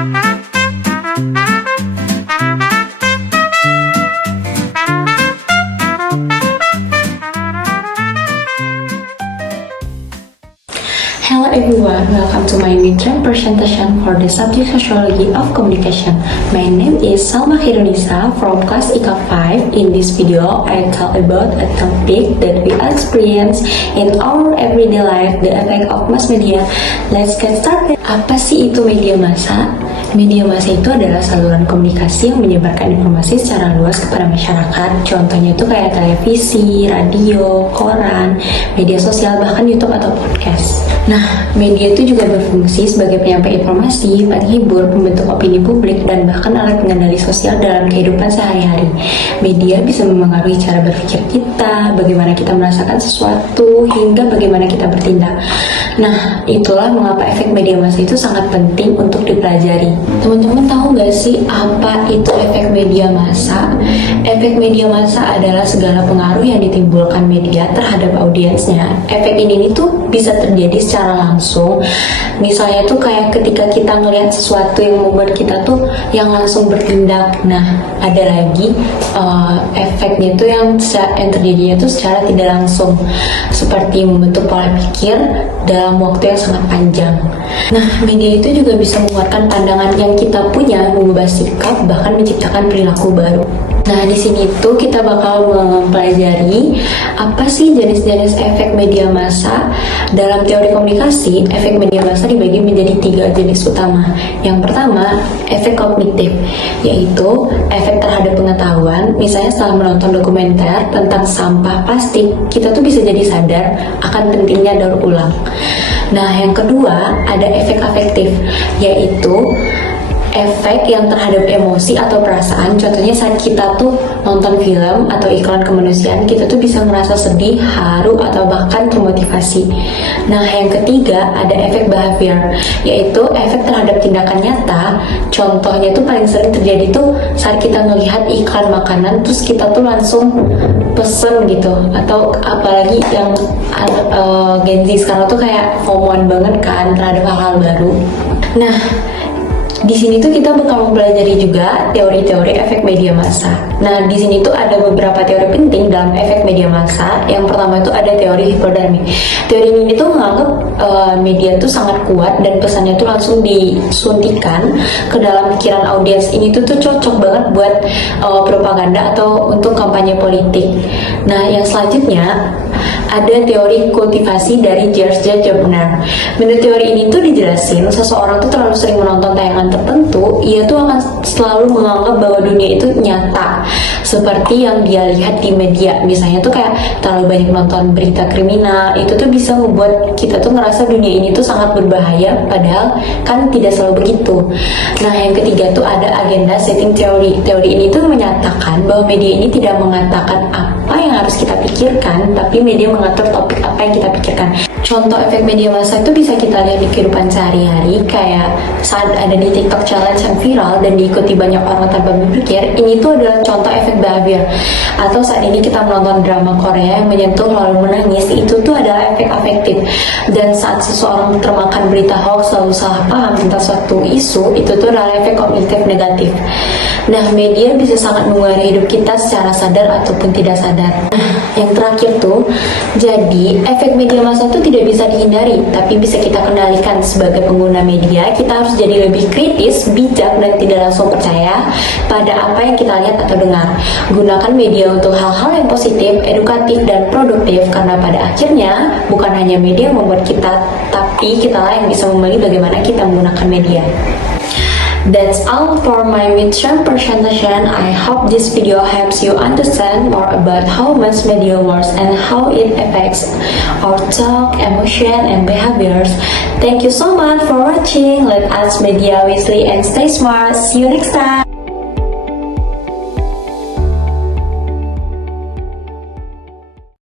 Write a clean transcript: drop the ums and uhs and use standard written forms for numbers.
Hello everyone, welcome to my midterm presentation for the subject Sociology of Communication. My name is Salma Khirunisa from class IKA 5. In this video, I talk about a topic that we experience in our everyday life, the effect of mass media. Let's get started. Apa sih itu media massa? Media massa itu adalah saluran komunikasi yang menyebarkan informasi secara luas kepada masyarakat. Contohnya itu kayak televisi, radio, koran, media sosial, bahkan YouTube atau podcast. Nah, media itu juga berfungsi sebagai penyampai informasi, penghibur, pembentuk opini publik, dan bahkan alat pengendali sosial dalam kehidupan sehari-hari. Media bisa memengaruhi cara berpikir kita, bagaimana kita merasakan sesuatu, hingga bagaimana kita bertindak. Nah, itulah mengapa efek media massa itu sangat penting untuk dipelajari. Teman-teman tahu nggak sih apa itu efek media massa? Efek media massa adalah segala pengaruh yang ditimbulkan media terhadap audiensnya. Efek ini tuh bisa terjadi secara langsung. Misalnya tuh kayak ketika kita ngelihat sesuatu yang membuat kita tuh yang langsung bertindak. Nah, ada lagi efeknya tuh yang terjadinya tuh secara tidak langsung, seperti membentuk pola pikir dalam waktu yang sangat panjang. Nah, media itu juga bisa menguatkan pandangan yang kita punya, mengubah sikap, bahkan menciptakan perilaku baru. Nah, di sini tuh kita bakal mempelajari apa sih jenis-jenis efek media massa. Dalam teori komunikasi, efek media massa dibagi menjadi 3 jenis utama. Yang pertama, efek kognitif, yaitu efek terhadap pengetahuan. Misalnya setelah menonton dokumenter tentang sampah plastik, kita tuh bisa jadi sadar akan pentingnya daur ulang. Nah, yang kedua, ada efek afektif, yaitu efek yang terhadap emosi atau perasaan. Contohnya saat kita tuh nonton film atau iklan kemanusiaan, kita tuh bisa merasa sedih, haru, atau bahkan termotivasi. Nah, yang ketiga ada efek behavior, yaitu efek terhadap tindakan nyata. Contohnya tuh paling sering terjadi tuh saat kita melihat iklan makanan, terus kita tuh langsung pesen gitu. Atau apalagi yang Gen Z sekarang tuh kayak FOMO-an banget kan terhadap hal-hal baru. Nah, di sini tuh kita bakal mempelajari juga teori-teori efek media massa. Nah, di sini tuh ada beberapa teori penting dalam efek media massa. Yang pertama itu ada teori hipodermi. Teori ini tuh menganggap media tuh sangat kuat dan pesannya tuh langsung disuntikan ke dalam pikiran audiens. Ini tuh cocok banget buat propaganda atau untuk kampanye politik. Nah, yang selanjutnya ada teori kultivasi dari George Jobner. Menurut teori ini tuh dijelasin seseorang tuh terlalu sering menonton tayangan tertentu, ia tuh akan selalu menganggap bahwa dunia itu nyata seperti yang dia lihat di media. Misalnya tuh kayak terlalu banyak nonton berita kriminal, itu tuh bisa membuat kita tuh ngerasa dunia ini tuh sangat berbahaya, padahal kan tidak selalu begitu. Nah, yang ketiga tuh ada agenda setting theory. Teori ini tuh menyatakan bahwa media ini tidak mengatakan apa yang harus kita pikirkan, tapi media mengatur topik apa yang kita pikirkan. Contoh efek media massa itu bisa kita lihat di kehidupan sehari-hari, kayak saat ada di TikTok challenge yang viral dan diikuti banyak orang tanpa berpikir. Ini tuh adalah contoh efek behavior. Atau saat ini kita menonton drama Korea yang menyentuh lalu menangis, itu tuh adalah efek afektif. Dan saat seseorang termakan berita hoax lalu salah paham tentang suatu isu, itu tuh adalah efek kognitif negatif. Nah, media bisa sangat mengaruhi hidup kita secara sadar ataupun tidak sadar. Nah, yang terakhir tuh, jadi efek media massa itu tidak bisa dihindari, tapi bisa kita kendalikan. Sebagai pengguna media, kita harus jadi lebih kritis, bijak, dan tidak langsung percaya pada apa yang kita lihat atau dengar. Gunakan media untuk hal-hal yang positif, edukatif, dan produktif, karena pada akhirnya bukan hanya media yang membuat kita, tapi kitalah yang bisa memilih bagaimana kita menggunakan media. That's all for my midterm presentation. I hope this video helps you understand more about how mass media works and how it affects our thought, emotion, and behaviors. Thank you so much for watching. Let us media wisely and stay smart. See you next time.